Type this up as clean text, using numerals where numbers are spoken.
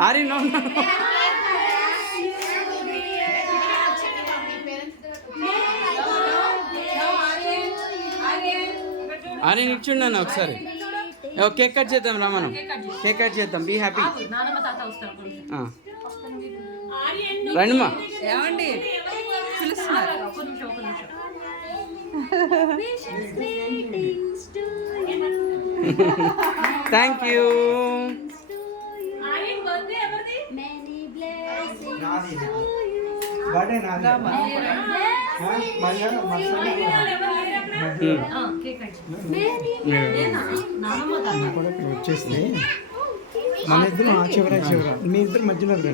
అరే నో అరే నిల్చున్నాను ఒకసారి కేక్ కట్ చేద్దాం రా మనం కేక్ కట్ చేద్దాం బీ హ్యాపీ రండిమా ఏమండి థ్యాంక్ యూ వచ్చేస్తే మన ఇద్దరు ఆ చివర మీ ఇద్దరు మధ్యలో రండి.